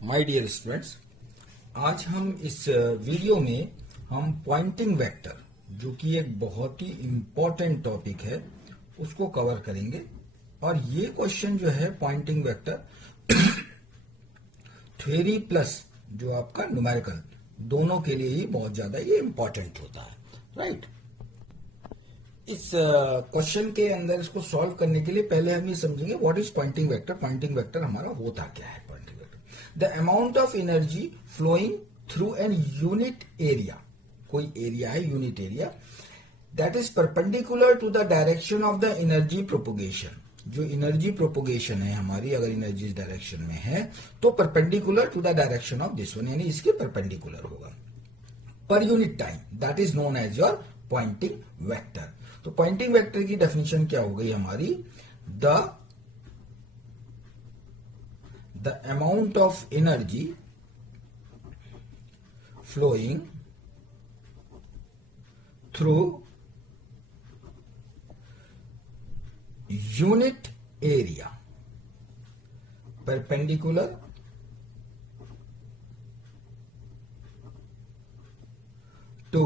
My dear students, आज हम इस वीडियो में हम पॉइंटिंग वेक्टर, जो कि एक बहुत ही इंपॉर्टेंट टॉपिक है, उसको कवर करेंगे। और ये क्वेश्चन जो है पॉइंटिंग वेक्टर थ्योरी प्लस जो आपका न्यूमेरिकल, दोनों के लिए ही बहुत ज्यादा ये इंपॉर्टेंट होता है, राइट। इस क्वेश्चन के अंदर इसको सॉल्व करने के लिए पहले हम ये समझेंगे what is Poynting vector. Poynting vector हमारा होता क्या है? Poynting vector the amount of energy flowing through an unit area, कोई एरिया है unit area, that is perpendicular to the direction of the energy propagation. जो एनर्जी प्रोपोगेशन है हमारी, अगर एनर्जी इस डायरेक्शन में है तो perpendicular to the direction of this one, यानी इसके परपेंडिकुलर होगा per unit time, that is known as your Poynting vector. तो पॉइंटिंग वेक्टर की डेफिनेशन क्या हो गई हमारी? The amount of energy flowing through unit area perpendicular to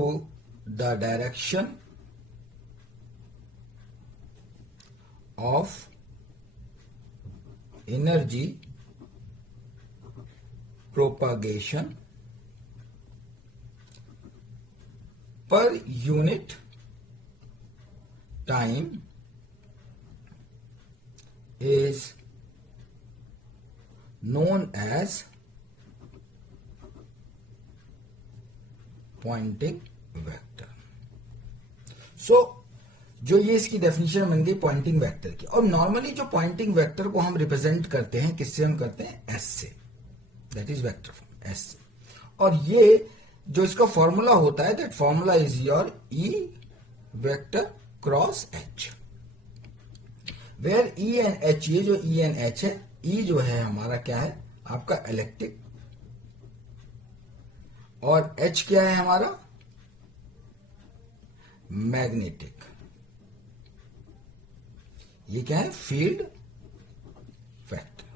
the direction of energy propagation per unit time is known as Poynting vector. So जो ये इसकी definition बन गई पॉइंटिंग वेक्टर की। और नॉर्मली जो पॉइंटिंग वेक्टर को हम रिप्रेजेंट करते हैं किससे? हम करते हैं एस से, that is vector form S से। और ये जो इसका फॉर्मूला होता है, that formula is your E vector cross H, where E and H, ये जो ई एंड एच है, ई जो है हमारा क्या है? आपका इलेक्ट्रिक, और एच क्या है हमारा? मैग्नेटिक। ये क्या है? फील्ड वेक्टर,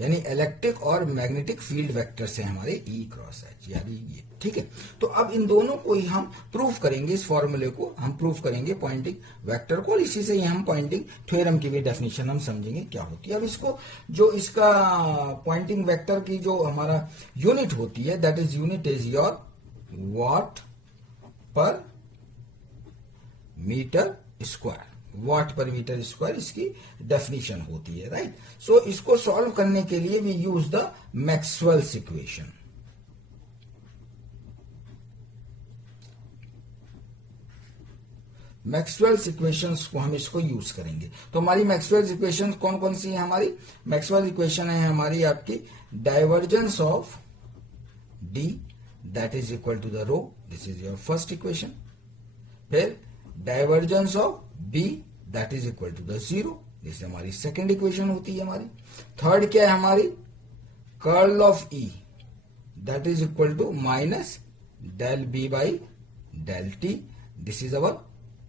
यानी इलेक्ट्रिक और मैग्नेटिक फील्ड वेक्टर से हमारे ई क्रॉस एच, यानी ये, ठीक है। तो अब इन दोनों को ही हम प्रूफ करेंगे, इस फॉर्मूले को हम प्रूफ करेंगे पॉइंटिंग वेक्टर को, और इसी से ही हम पॉइंटिंग थ्योरम की भी डेफिनेशन हम समझेंगे क्या होती है। अब इसको जो इसका पॉइंटिंग वेक्टर की जो हमारा यूनिट होती है, that is unit is your watt per metre square, watt per metre square इसकी डेफिनेशन होती है, राइट। सो इसको सॉल्व करने के लिए we use the Maxwell's equation. Maxwell's equations को हम इसको यूज करेंगे। तो हमारी मैक्सवेल्स इक्वेशंस कौन कौन सी है हमारी? मैक्सवेल इक्वेशन है हमारी आपकी divergence of D, that is equal to the rho, this is your first equation. फिर divergence of B, that is equal to the zero, this हमारी सेकेंड इक्वेशन होती है हमारी। थर्ड क्या है हमारी? Curl of E, that is equal to minus del B by del T, this is our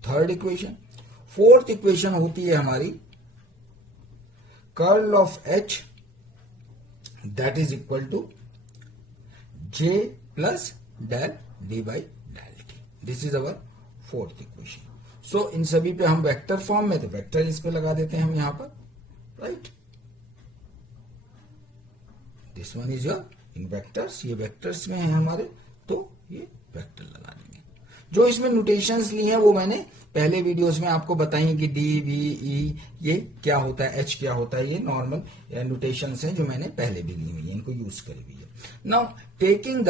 third equation. Fourth equation होती है हमारी curl of H, that is equal to J plus del D by del T, this is our fourth equation. So इन सभी पे हम vector form में, तो vector इस पे लगा देते हैं हम यहां पर, right. This one is your in vectors, ये वेक्टर्स में है हमारे, तो ये वेक्टर लगा देंगे। जो इसमें नोटेशंस ली हैं वो मैंने पहले वीडियोस में आपको बताई कि डी वी ई ये क्या होता है, एच क्या होता है, ये नॉर्मल नोटेशंस हैं जो मैंने पहले भी ली हुई है, इनको यूज करी हुई है। Now taking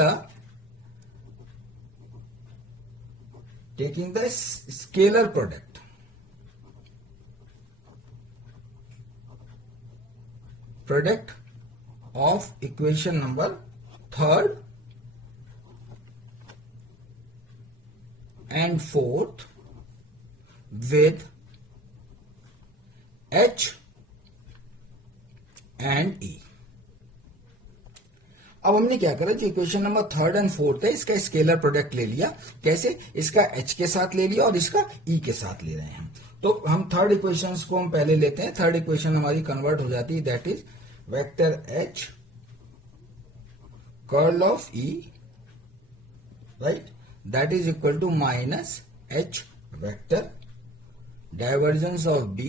the scalar product of equation number third and fourth with H and E। अब हमने क्या करा, जो equation number third and fourth है इसका स्केलर प्रोडक्ट ले लिया। कैसे? इसका H के साथ ले लिया और इसका E के साथ ले रहे हैं हम। तो हम थर्ड इक्वेशन को हम पहले लेते हैं। थर्ड इक्वेशन हमारी कन्वर्ट हो जाती है, that is vector H curl of E, right, that is equal to minus H vector divergence of D,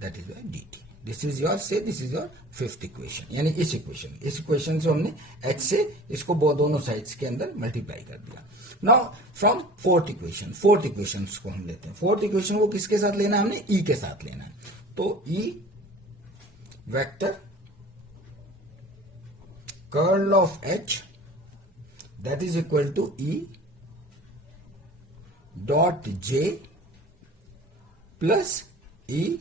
that is dt. This is your say this is your fifth equation, यानी इस equation से हमने H से इसको दोनों sides के अंदर multiply कर दिया. नाउ फ्रॉम फोर्थ इक्वेशन को हम लेते हैं. फोर्थ इक्वेशन को किसके साथ लेना है, हमने E के साथ लेना है. तो E vector curl of H that is equal to E dot J plus E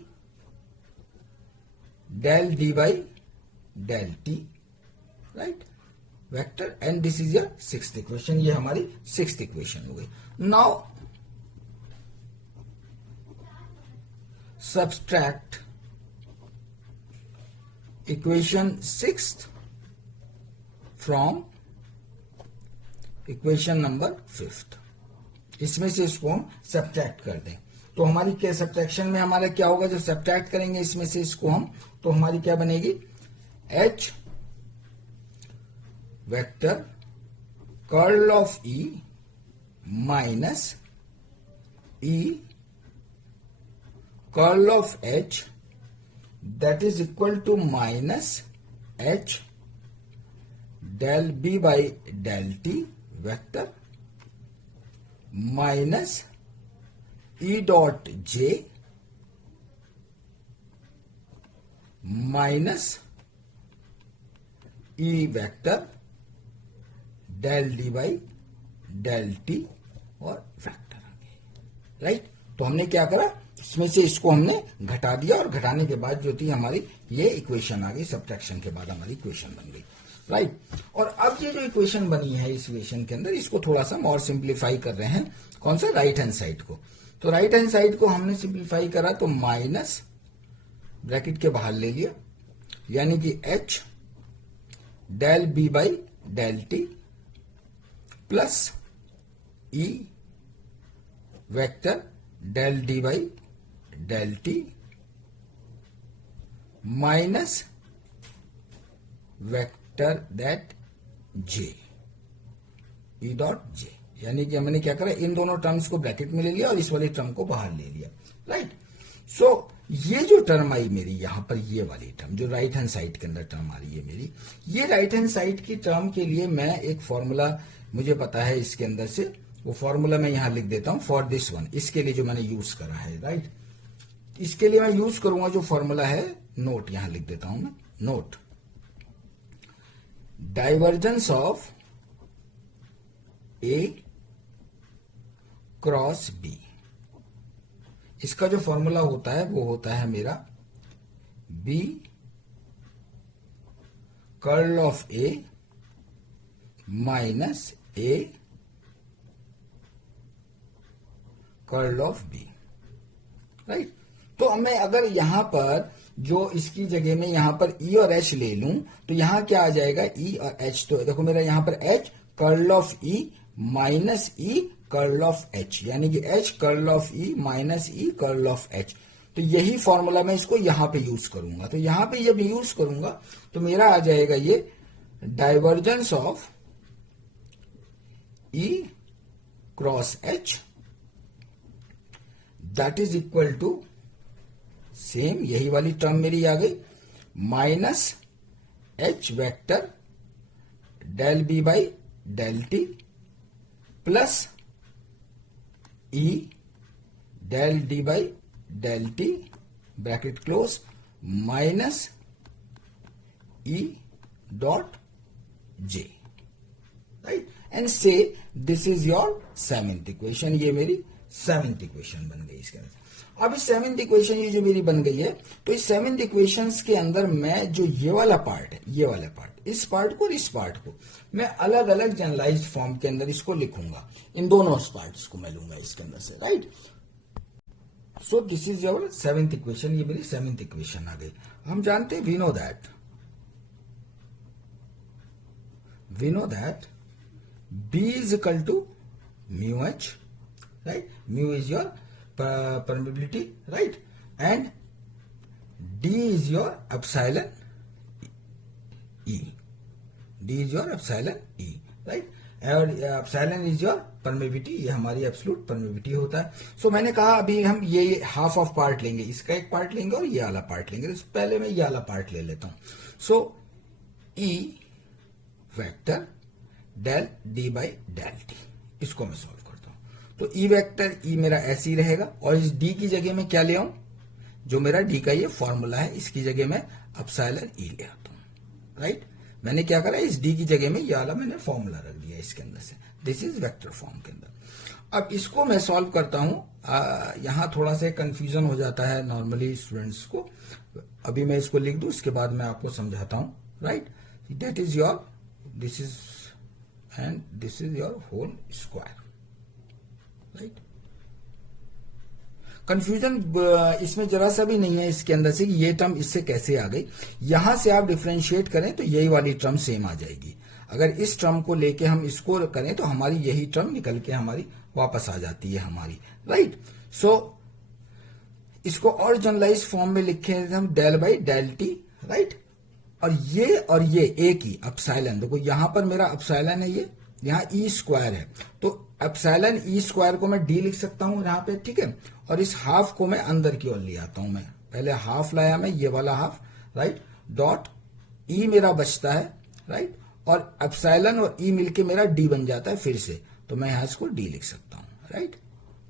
del D by del T, right, vector, and this is your sixth equation. ये हमारी sixth equation हो गई. Now subtract equation sixth from equation number fifth. इसमें से इसको हम subtract कर दें. तो हमारी क्या सब्ट्रैक्शन में हमारा क्या होगा, जब सब्ट्रैक्ट करेंगे इसमें से इसको हम, तो हमारी क्या बनेगी, H vector curl of E minus E curl of H that is equal to minus H del B by del T vector minus E dot J minus E vector del D by del T और vector आ गए, right. तो हमने क्या करा, इसमें से इसको हमने घटा दिया और घटाने के बाद जो थी हमारी ये इक्वेशन आ गई. सब्ट्रैक्शन के बाद हमारी इक्वेशन बन गई, राइट. और अब ये जो इक्वेशन बनी है इस इक्वेशन के अंदर, इसको थोड़ा सा हम और सिंप्लीफाई कर रहे हैं. कौन सा, राइट हैंड साइड को. तो राइट हैंड साइड को हमने सिंप्लीफाई करा तो माइनस ब्रैकेट के बाहर ले लिया, यानी कि H del B by del T plus E vector del D by del T minus vector that J E dot J. यानी कि हमने क्या करा, इन दोनों टर्म्स को ब्रैकेट में ले लिया और इस वाली टर्म को बाहर ले लिया, राइट. सो ये जो टर्म आई मेरी यहां पर, ये वाली टर्म जो राइट हैंड साइड के अंदर टर्म आ रही है मेरी, ये राइट हैंड साइड की टर्म के लिए मैं एक फॉर्मूला मुझे पता है इसके अंदर से, वो फॉर्मूला मैं यहां लिख देता हूं फॉर दिस वन, इसके लिए जो मैंने यूज करा है, राइट. इसके लिए मैं यूज करूंगा जो फॉर्मूला है, नोट यहां लिख देता हूं मैं, note divergence of A cross B. इसका जो फॉर्मूला होता है वो होता है मेरा B curl of A minus A curl of B, right. तो मैं अगर यहां पर जो इसकी जगह में यहां पर E और H ले लूं तो यहां क्या आ जाएगा, E और H. तो देखो मेरा यहां पर H curl of E minus E curl of H, यानी कि H curl of E minus E curl of H. तो यही फॉर्मूला मैं इसको यहां पे यूज करूंगा. तो यहां पे जब यूज करूंगा तो मेरा आ जाएगा ये divergence of E cross H that is equal to, same यही वाली टर्म मेरी आ गई, minus H vector del B by del T plus E del D by del T bracket close minus E dot J, right. And say this is your seventh equation. ये मेरी seventh equation बन गई इसके अंदर. अब इस seventh equation ये जो मेरी बन गई है, तो इस सेवेंथ इक्वेशंस के अंदर मैं जो ये वाला पार्ट है, ये वाला पार्ट, इस पार्ट को और इस पार्ट को मैं अलग अलग जनरलाइज्ड फॉर्म के अंदर इसको लिखूंगा. इन दोनों पार्ट्स को मैं लूंगा इसके अंदर से, right. So this is your seventh equation. ये मेरी सेवेंथ इक्वेशन आ गई. हम जानते हैं, we know that B is equal to mu H, right? Mu is your permeability, right? And D is your epsilon D is your epsilon E, right, और epsilon is your परमिविटी, ये हमारी absolute परमिविटी होता है। सो मैंने कहा अभी हम ये हाफ ऑफ पार्ट लेंगे, इसका एक पार्ट लेंगे और ये वाला पार्ट लेंगे। तो पहले मैं ये वाला पार्ट ले लेता हूं। So E vector del D by del T, इसको मैं सॉल्व करता हूं। तो ई वेक्टर ई मेरा ऐसे ही रहेगा और इस डी की जगह में क्या ले आऊं, जो मेरा डी का ये फॉर्मूला है इसकी जगह में एप्सिलॉन ई ले आता हूं, राइट। मैंने क्या करा, इस डी की जगह में ये वाला मैंने फॉर्मूला रख दिया इसके अंदर से, दिस इज वेक्टर फॉर्म के अंदर। अब इसको मैं सॉल्व करता हूं। यहां थोड़ा सा कंफ्यूजन हो जाता है नॉर्मली स्टूडेंट्स को। अभी मैं इसको लिख दूं, इसके बाद मैं आपको समझाता हूं, right. That is your, this is and this is your whole square, right. Confusion इसमें जरा सा भी नहीं है इसके अंदर से कि ये टर्म इससे कैसे आ गई। यहां से आप डिफरेंशिएट करें तो यही वाली टर्म सेम आ जाएगी। अगर इस टर्म को लेके हम इसको करें तो हमारी यही टर्म निकल के हमारी वापस आ जाती है हमारी, राइट। सो इसको और जनरलाइज फॉर्म में लिखे हम del by del T, right. और ये एक ही एप्सिलॉन, देखो यहां पर मेरा एप्सिलॉन है, ये यहां ई स्क्वायर है, तो एप्सिलॉन ई स्क्वायर को मैं डी लिख सकता हूं यहां पे, ठीक है। और इस हाफ को मैं अंदर की ओर ले आता हूं, मैं पहले हाफ लाया मैं ये वाला हाफ, राइट, डॉट ई मेरा बचता है, राइट, और एप्सिलॉन और ई मिलके मेरा डी बन जाता है फिर से, तो मैं यहां इसको डी लिख सकता हूं, राइट।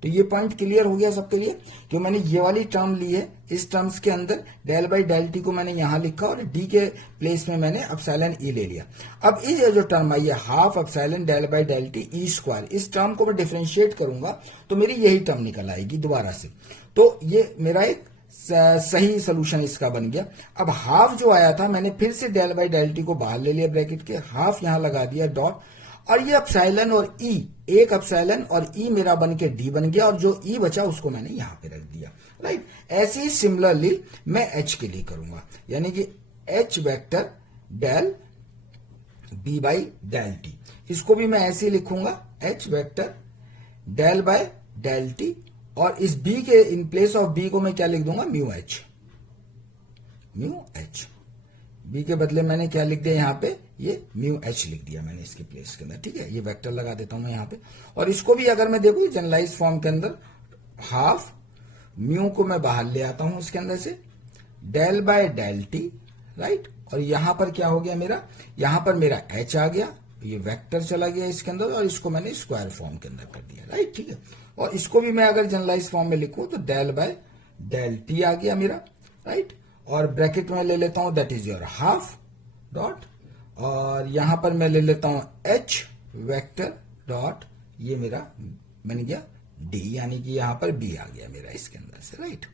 तो ये पॉइंट क्लियर हो गया सबके लिए। जो मैंने ये वाली टर्म ली है, इस टर्म्स के अंदर डेल बाई डेल टी को मैंने यहां लिखा और डी के प्लेस में मैंने एप्सिलॉन ई ले लिया। अब इस जो टर्म आई है half epsilon del by del T E square, इस टर्म को मैं डिफरेंशिएट करूंगा तो मेरी यही टर्म निकल आएगी दोबारा से। तो ये मेरा एक सही सोल्यूशन इसका बन गया। अब हाफ जो आया था मैंने फिर से डेल बाई डेल टी को बाहर ले लिया ब्रैकेट के, हाफ यहां लगा दिया डॉट, और ये एप्सिलॉन और ई, एक एप्सिलॉन और ई मेरा बन के डी बन गया, और जो ई बचा उसको मैंने यहां पे रख दिया, राइट। ऐसे ही सिमिलरली मैं एच के लिए करूंगा, यानी कि H vector del B by del T, इसको भी मैं ऐसे ही लिखूंगा, H vector del by del T, और इस बी के इन प्लेस ऑफ बी को मैं क्या लिख दूंगा, mu H, mu H. B के बदले मैंने क्या लिख दिया यहां पे, ये म्यू एच लिख दिया मैंने इसके प्लेस के अंदर, ठीक है। ये वेक्टर लगा देता हूं मैं यहां पे, और इसको भी अगर मैं देखूं जनरलाइज फॉर्म के अंदर, हाफ म्यू को मैं बाहर ले आता हूं उसके अंदर से, del by del T, right. और यहां पर क्या हो गया मेरा, यहां पर मेरा एच आ गया, ये वेक्टर चला गया इसके अंदर, और इसको मैंने स्क्वायर फॉर्म के अंदर कर दिया, राइट, ठीक है। और इसको भी मैं अगर जनरलाइज फॉर्म में लिखूं तो डेल बाय डेल टी आ गया मेरा, राइट। और ब्रैकेट में ले लेता हूं that is your half dot, और यहां पर मैं ले लेता हूं एच वेक्टर डॉट, ये मेरा बन गया डी, यानी कि यहां पर बी आ गया मेरा इसके अंदर से, राइट।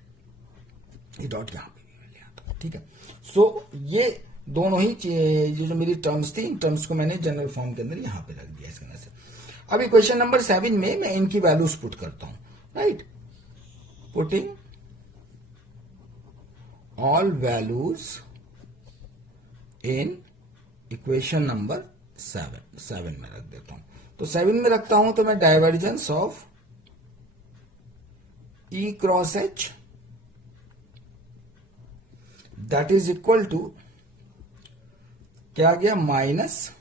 ये डॉट यहां पे भी मैं ले आता हूं, ठीक है। सो ये दोनों ही ये जो मेरी टर्म्स थी, इन टर्म्स को मैंने जनरल फॉर्म के अंदर यहां पे रख दिया इसके अंदर से। अभी क्वेश्चन नंबर 7 में मैं इनकी वैल्यूज पुट करता हूं, right. Putting all values in equation number 7 में रख देता हूं। तो 7 में रखता हूं तो मैं divergence of E cross H that is equal to क्या आ गया, minus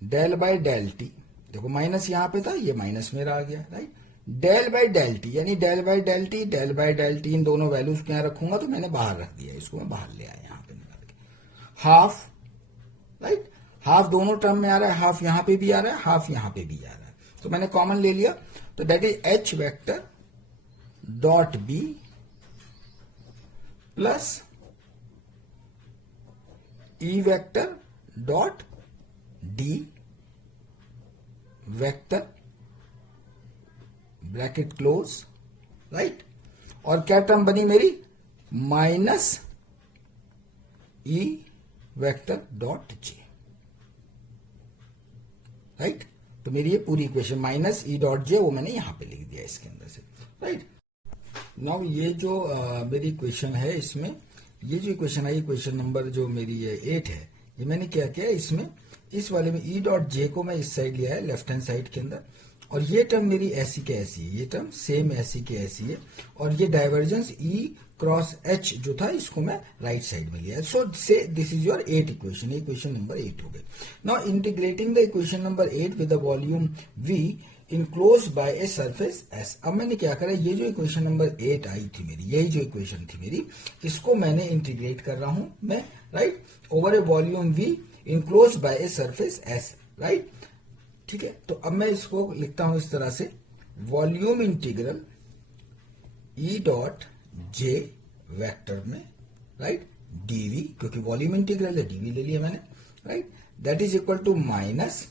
del by del T. देखो माइनस यहां पे था, ये माइनस मेरा आ गया, right. Del by del T, यानी del by del T, del by del T, इन दोनों वैल्यूज को यहां रखूंगा तो मैंने बाहर रख दिया, इसको मैं बाहर ले आया यहां पे निकाल के, हाफ, राइट। हाफ दोनों टर्म में आ रहा है, हाफ यहां पे भी आ रहा है, हाफ यहां पे भी आ रहा है, तो मैंने कॉमन ले लिया, तो that is H vector dot B plus E vector dot D vector bracket close, right. और क्या टर्म बनी मेरी, minus E vector dot J, right. तो मेरी ये पूरी equation minus E dot J वो मैंने यहां पे लिख दिया इसके अंदर से, राइट। नाउ ये जो मेरी इक्वेशन है, इसमें ये जो इक्वेशन है, इक्वेशन नंबर जो मेरी ये 8 है, ये मैंने क्या किया इसमें, इस वाले में ई डॉट जे को मैं इस साइड लिया है लेफ्ट हैंड साइड के अंदर, और ये टर्म मेरी ऐसी के ऐसी है, ये टर्म सेम ऐसी के ऐसी है, और ये डाइवर्जेंस ई क्रॉस एच जो था इसको मैं राइट साइड में लिया. सो से this is your 8 equation. Equation number 8 हो गई. Now integrating the equation number 8 with the volume V enclose by a surface S. अब मैंने क्या करा, ये जो इक्वेशन नंबर 8 आई थी मेरी, यही जो इक्वेशन थी मेरी, इसको मैंने इंटीग्रेट कर रहा हूं मैं, right, over A volume V enclose by a surface S, right. ठीक है, तो अब मैं इसको लिखता हूं इस तरह से, volume integral E dot J vector में, राइट, dV, क्योंकि वॉल्यूम इंटीग्रल है, dV ले लिया मैंने, right, that is equal to minus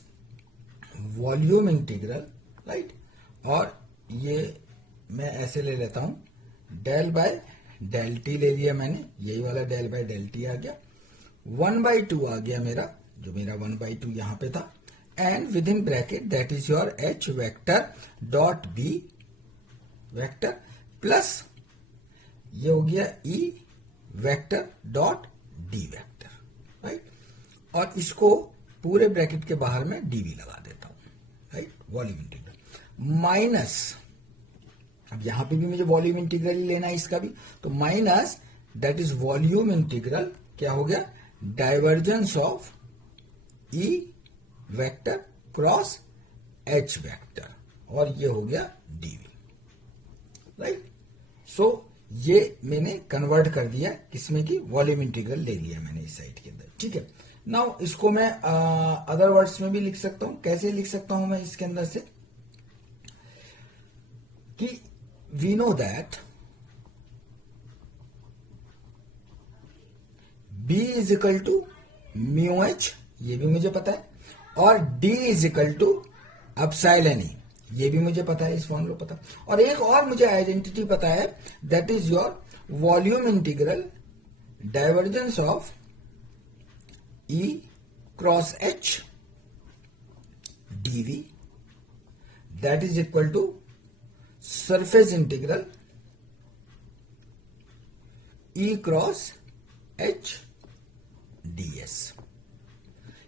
volume integral, right, और ये मैं ऐसे ले लेता हूं, डेल बाय डेल टी ले लिया मैंने, यही वाला डेल बाय डेल टी आ गया, 1/2 आ गया मेरा, जो मेरा 1/2 यहां पे था, and with in bracket that is your H vector dot B vector plus ये हो गया E vector dot D vector, right, और इसको पूरे ब्रैकेट के बाहर में dV लगा देता हूं, राइट, वॉल्यूम इंटीग्रल माइनस, अब यहां पे भी मुझे वॉल्यूम इंटीग्रल ही लेना है इसका भी, तो minus that is volume integral क्या हो गया, divergence of E vector cross H vector, और ये हो गया dV, राइट. सो ये मैंने कन्वर्ट कर दिया किसमें की, वॉल्यूम इंटीग्रल ले लिया मैंने इस साइड के अंदर. ठीक है, नाउ इसको मैं अदर वर्ड्स में भी लिख सकता हूं. कैसे लिख सकता हूं मैं इसके अंदर से, कि we know that B is equal to mu H, ये भी मुझे पता है, और D is equal to epsilon E, ये भी मुझे पता है, इस फॉर्मूला पता. और एक और मुझे आइडेंटिटी पता है, that is your volume integral divergence of E cross H dV, that is equal to surface integral E cross H ds.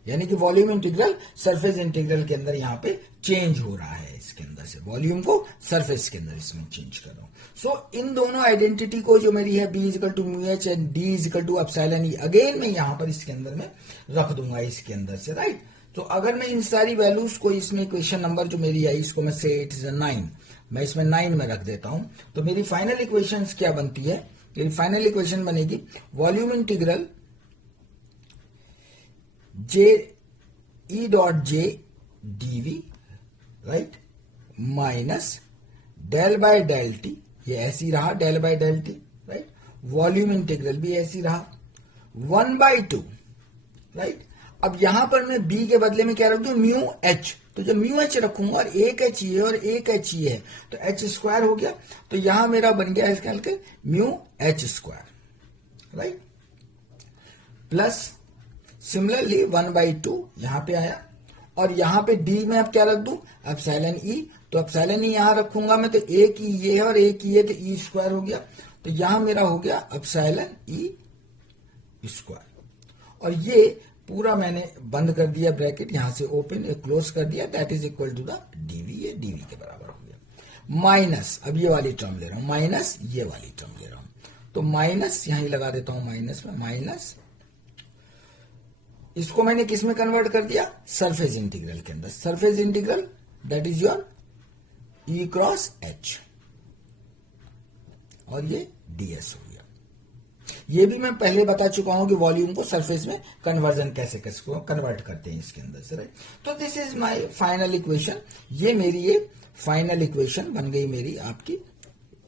यानी कि वॉल्यूम इंटीग्रल सरफेस इंटीग्रल के अंदर यहां पे चेंज हो रहा है, इसके अंदर से वॉल्यूम को सरफेस के अंदर इसमें चेंज कर रहा हूं. सो इन दोनों आइडेंटिटी को जो मेरी है, B is equal to mu H and D is equal to epsilon E, again मैं यहां पर इसके अंदर में रख दूंगा इसके अंदर से, राइट. तो अगर मैं इन सारी वैल्यूज को इसमें इक्वेशन नंबर जो मेरी आई, इसको मैं से इट इज 9, मैं इसमें 9 में रख देता हूं, तो मेरी फाइनल इक्वेशन क्या बनती है, मेरी फाइनल इक्वेशन बनेगी volume integral J E dot J dV, right, minus del by del t, ये ऐसी रहा del by del T, right, volume integral भी ऐसी रहा 1/2, राइट. अब यहां पर मैं B के बदले में क्या रख दूं, म्यू H, तो जब म्यू H रखूंगा और एक H ये और एक H ये है, तो H स्क्वायर हो गया, तो यहां मेरा बन गया इसका के mu H square, right, plus similarly 1/2 यहां पे आया, और यहां पे D में अब क्या रख दूं, एप्सिलॉन E, तो एप्सिलॉन E यहां रखूंगा मैं, तो एक ही ये है और एक ही ये, तो E स्क्वायर हो गया, तो यहां मेरा हो गया एप्सिलॉन E स्क्वायर, और ये पूरा मैंने बंद कर दिया ब्रैकेट, यहां से ओपन क्लोज कर दिया, that is equal to the dV, ये dV के बराबर हो गया, माइनस, अब ये वाली टर्म ले रहा हूं, माइनस ये वाली टर्म ले रहा हूं, तो माइनस यहां लगा देता हूं, माइनस में माइनस, इसको मैंने किस में कन्वर्ट कर दिया, सरफेस इंटीग्रल के अंदर, surface integral that is your E cross H, और ये ds हो गया. ये भी मैं पहले बता चुका हूं कि वॉल्यूम को सरफेस में कन्वर्जन कैसे कन्वर्ट करते हैं इसके अंदर से, राइट. तो this is my final equation, ये मेरी ये फाइनल इक्वेशन बन गई मेरी आपकी,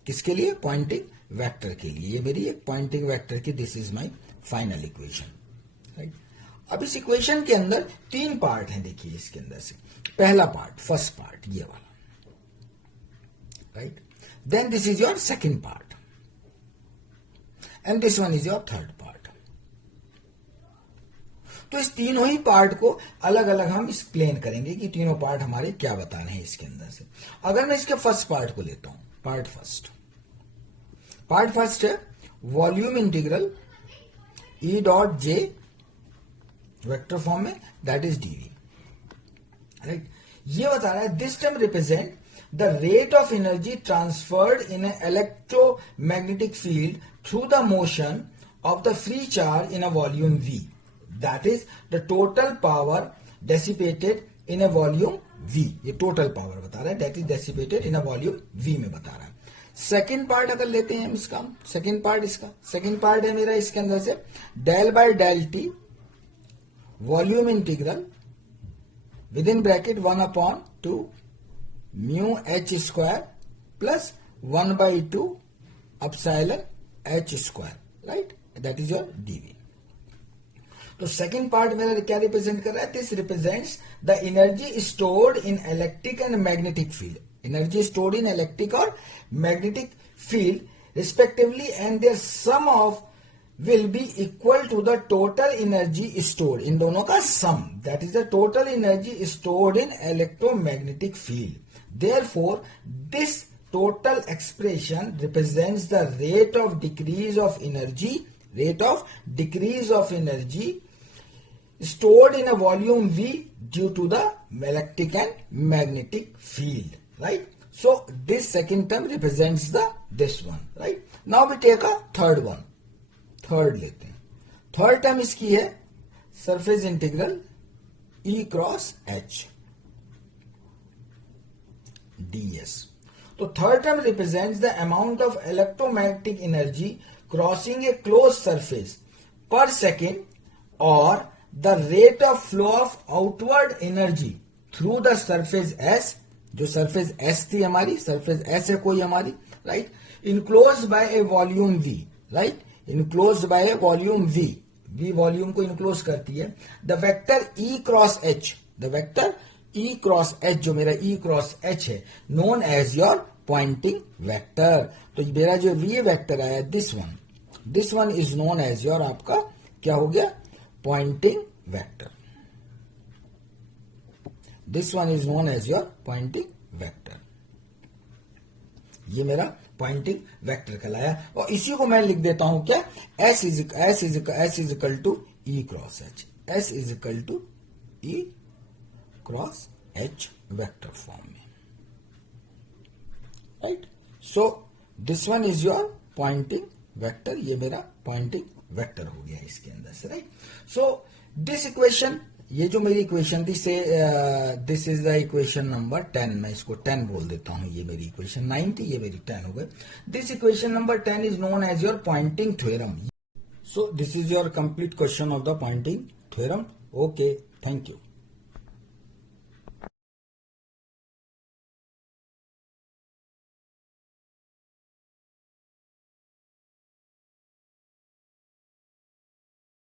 किसके लिए, पॉइंटिंग वेक्टर के लिए. ये मेरी एक पॉइंटिंग वेक्टर की this is my final equation, right. अब इस इक्वेशन के अंदर 3 पार्ट हैं, देखिए इसके अंदर से, पहला पार्ट, फर्स्ट पार्ट ये वाला, right, then this is your second part, and this one is your third part. तो इस तीनों ही पार्ट को अलग अलग हम एक्सप्लेन करेंगे कि तीनों पार्ट हमारे क्या बता रहे हैं इसके अंदर से. अगर मैं इसके फर्स्ट पार्ट को लेता हूं, पार्ट फर्स्ट है volume integral E dot J vector form में, दैट इज dV, राइट. ये बता रहा है this term represent the rate of energy transferred in electromagnetic field through the motion of the free charge in a volume V. That is the total power dissipated in a volume V. ये total power बता रहा है, that is dissipated in a volume V में बता रहा है. Second part अगर लेते हैं हम इसका, सेकेंड पार्ट इसका, सेकेंड पार्ट है मेरा इसके अंदर से del by del t volume integral within bracket 1/2 mu H square plus 1/2 epsilon H square, right, that is your dV. तो सेकेंड पार्ट मेरा क्या रिप्रेजेंट कर रहा है? This represents the energy stored in electric and magnetic field. Energy stored in electric or magnetic field respectively, and their sum of will be equal to the total energy stored. इन दोनों का sum, that is the total energy stored in electromagnetic field. Therefore, this total expression represents the rate of decrease of energy stored in a volume V due to the electric and magnetic field. Right? So this second term represents this one. Right? Now we take a third one. Third लेते हैं. Third term इसकी है surface integral E cross H ds. तो third term represents the amount of electromagnetic energy crossing A close surface पर second और the rate of flow of outward energy through the surface S. जो surface S थी हमारी, surface S है कोई हमारी, right, enclose by A volume we, right, enclose by A volume we. V volume को enclose करती है. The vector E cross H, the vector E cross H, जो मेरा ई क्रॉस एच है, known as your Poynting vector. तो मेरा जो V vector आया this one is known as your आपका क्या हो गया? Poynting vector. This one is known as your pointing vector. ये मेरा पॉइंटिंग वेक्टर कहलाया. और इसी को मैं लिख देता हूं क्या? S is equal to E cross H. S is equal to E cross H vector form में, right. So this one is your Poynting vector. ये मेरा पॉइंटिंग वेक्टर हो गया इसके अंदर से, राइट. सो दिस इक्वेशन, ये जो मेरी इक्वेशन थी से this is the equation number 10. मैं इसको 10 बोल देता हूं. ये मेरी इक्वेशन 9 थी, ये मेरी 10 हो गई. This equation number 10 is known as your Poynting theorem. So this is your complete question of the Poynting theorem. Okay, thank you.